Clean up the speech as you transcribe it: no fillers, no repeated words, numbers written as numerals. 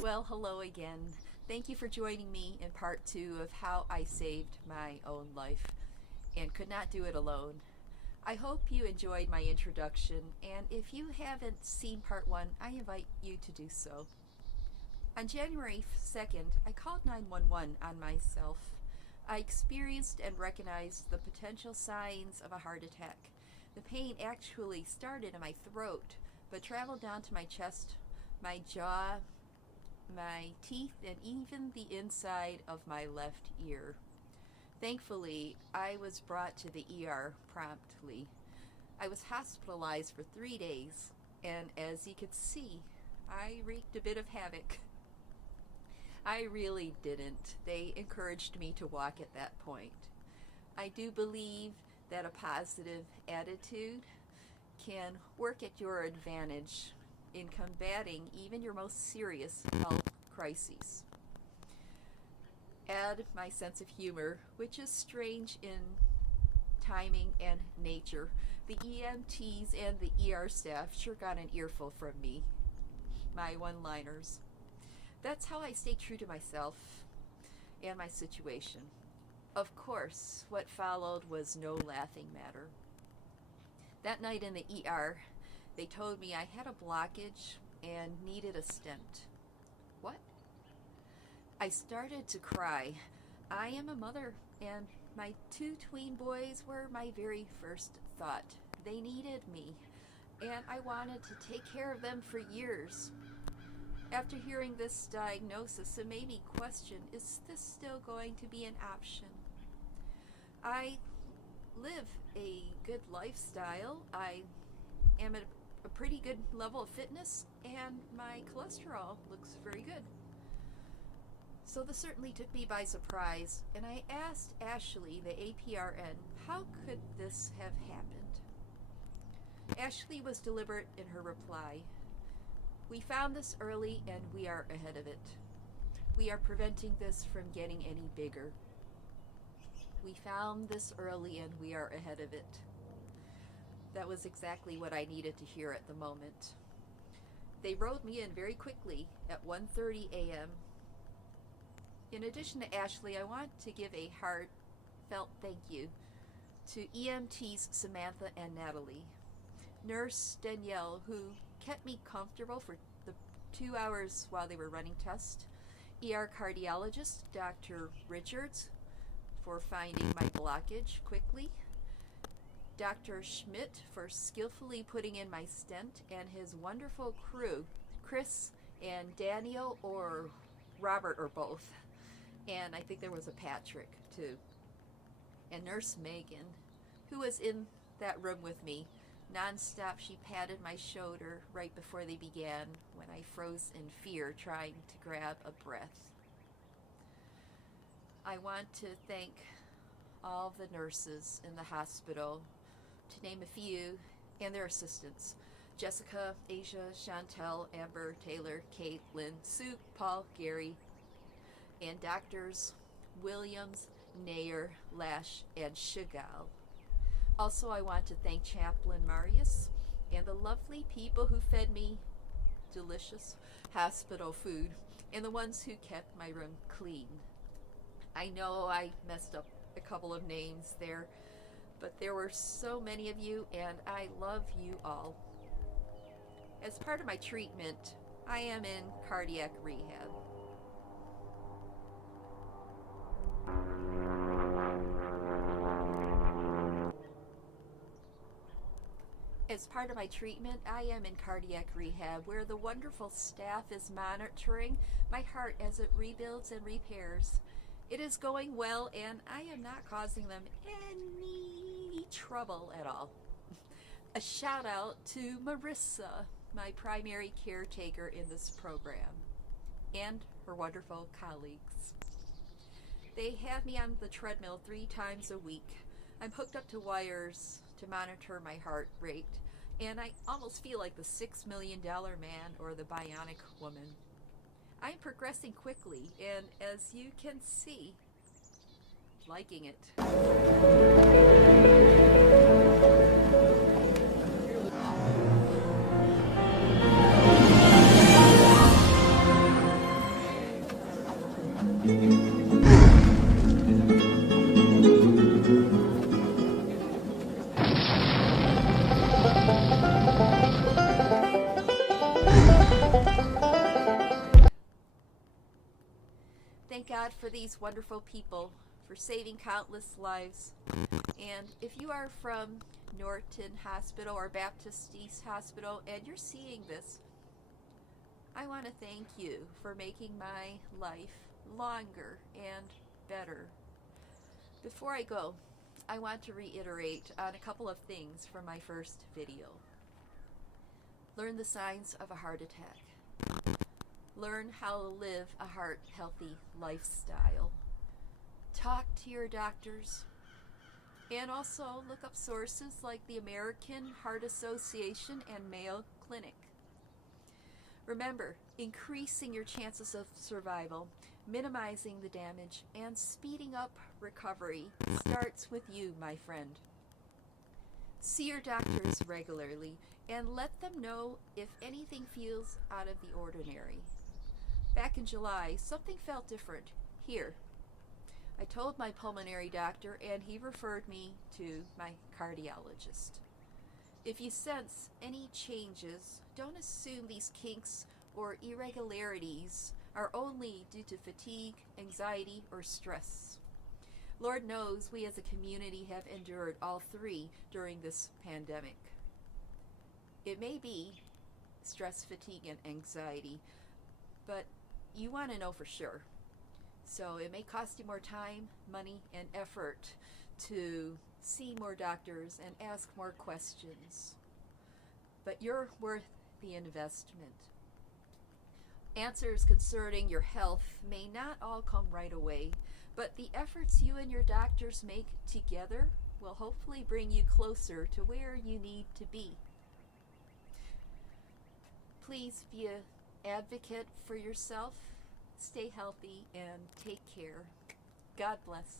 Well, hello again. Thank you for joining me in part 2 of how I saved my own life and could not do it alone. I hope you enjoyed my introduction, and if you haven't seen part 1, I invite you to do so. On January 2nd, I called 911 on myself. I experienced and recognized the potential signs of a heart attack. The pain actually started in my throat, but traveled down to my chest, my jaw, my teeth, and even the inside of my left ear. Thankfully, I was brought to the ER promptly. I was hospitalized for 3 days, and as you could see, I wreaked a bit of havoc. I really didn't. They encouraged me to walk at that point. I do believe that a positive attitude can work at your advantage in combating even your most serious health crises. Add my sense of humor, which is strange in timing and nature. The EMTs and the ER staff sure got an earful from me. My one-liners. That's how I stay true to myself and my situation. Of course, what followed was no laughing matter. That night in the ER, they told me I had a blockage and needed a stent. What? I started to cry. I am a mother, and my 2 tween boys were my very first thought. They needed me, and I wanted to take care of them for years. After hearing this diagnosis, it made me question, is this still going to be an option? I live a good lifestyle. I am at a pretty good level of fitness, and my cholesterol looks very good. So this certainly took me by surprise, and I asked Ashley, the APRN, how could this have happened? Ashley was deliberate in her reply. We found this early, and we are ahead of it. We are preventing this from getting any bigger. We found this early, and we are ahead of it. That was exactly what I needed to hear at the moment. They wrote me in very quickly at 1:30 a.m. In addition to Ashley, I want to give a heartfelt thank you to EMTs Samantha and Natalie, Nurse Danielle, who kept me comfortable for the 2 hours while they were running tests, ER cardiologist Dr. Richards for finding my blockage quickly, Dr. Schmidt for skillfully putting in my stent, and his wonderful crew, Chris and Daniel, or Robert, or both. And I think there was a Patrick too. And Nurse Megan, who was in that room with me. Non-stop, she patted my shoulder right before they began when I froze in fear trying to grab a breath. I want to thank all the nurses in the hospital, to name a few, and their assistants. Jessica, Asia, Chantel, Amber, Taylor, Kate, Lynn, Sue, Paul, Gary, and Doctors Williams, Nair, Lash, and Chagall. Also, I want to thank Chaplain Marius and the lovely people who fed me delicious hospital food and the ones who kept my room clean. I know I messed up a couple of names there, but there were so many of you, and I love you all. As part of my treatment, I am in cardiac rehab. As part of my treatment, I am in cardiac rehab where the wonderful staff is monitoring my heart as it rebuilds and repairs. It is going well and I am not causing them any trouble at all. A shout out to Marissa, my primary caretaker in this program, and her wonderful colleagues. They have me on the treadmill 3 times a week. I'm hooked up to wires to monitor my heart rate, and I almost feel like the $6 million man or the bionic woman. I'm progressing quickly, and as you can see, liking it. Thank God for these wonderful people for saving countless lives. And if you are from Norton Hospital or Baptist East Hospital and you're seeing this, I want to thank you for making my life longer and better. Before I go, I want to reiterate on a couple of things from my first video. Learn the signs of a heart attack. Learn how to live a heart-healthy lifestyle. Talk to your doctors. And also look up sources like the American Heart Association and Mayo Clinic. Remember, increasing your chances of survival, minimizing the damage, and speeding up recovery starts with you, my friend. See your doctors regularly and let them know if anything feels out of the ordinary. Back in July, something felt different here. I told my pulmonary doctor and he referred me to my cardiologist. If you sense any changes, don't assume these kinks or irregularities are only due to fatigue, anxiety, or stress. Lord knows we as a community have endured all 3 during this pandemic. It may be stress, fatigue, and anxiety, but you want to know for sure. So it may cost you more time, money, and effort to see more doctors and ask more questions. But you're worth the investment. Answers concerning your health may not all come right away, but the efforts you and your doctors make together will hopefully bring you closer to where you need to be. Please be an advocate for yourself. Stay healthy and take care. God bless.